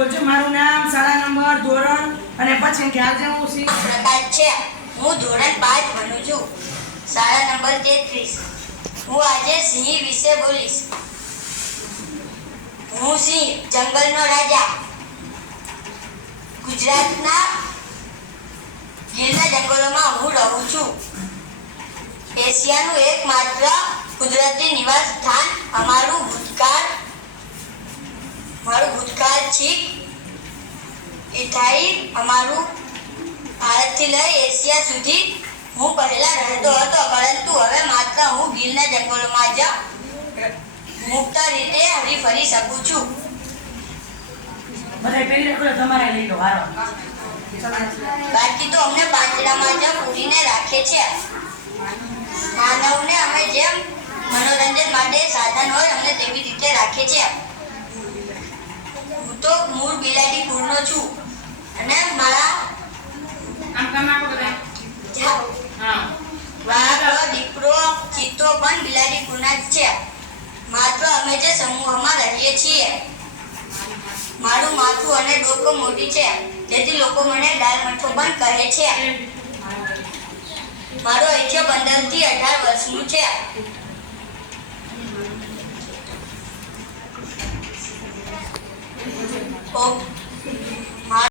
બોલજો, મારું નામ શાળા નંબર, ધોરણ, અને પછી છે હું શીખ પ્રકાશ છે. હું ધોરણ પાંચ ભણું છું. શાળા નંબર તેત્રીસ. હું આજે સિંહ વિશે બોલીશ. હું સિંહ, જંગલનો રાજા. ગુજરાતના ગીરના જંગલોમાં હું રહું છું. એશિયાનું એકમાત્ર કુદરતી નિવાસ સ્થાન અમારું ભૂતકાળ. મારું ભૂતકાળ છીક ઇથાઈ અમારું ભારતથી લઈ એશિયા સુધી હું પહેલા રહેતો હતો. પરંતુ હવે માત્ર હું ગીરના જંગલોમાં જ મુક્ત રીતે હરી ફરી શકું છું. બાકી તો અમને પાંજરામાં જ પૂરીને રાખે છે. માનવને અમે જેમ મનોરંજન માટે સાધન હોય અમને તેવી રીતે રાખે છે. હું તો મૂળ બિલાડી પૂર્ણ છું અને મારા આમ કામ આપો બધા જા- હા વાઘ દીપડો ચિત્તો પણ બિલાડી કુળના જ છે. માત્ર અમે જે સમૂહમાં રહીએ છીએ, મારું માથું અને ડોકો મોટી છે. તેથી લોકો મને દાલ પણ કહે છે. મારો આયુષ્ય પંદરથી અઢાર વર્ષનું છે. ઓ-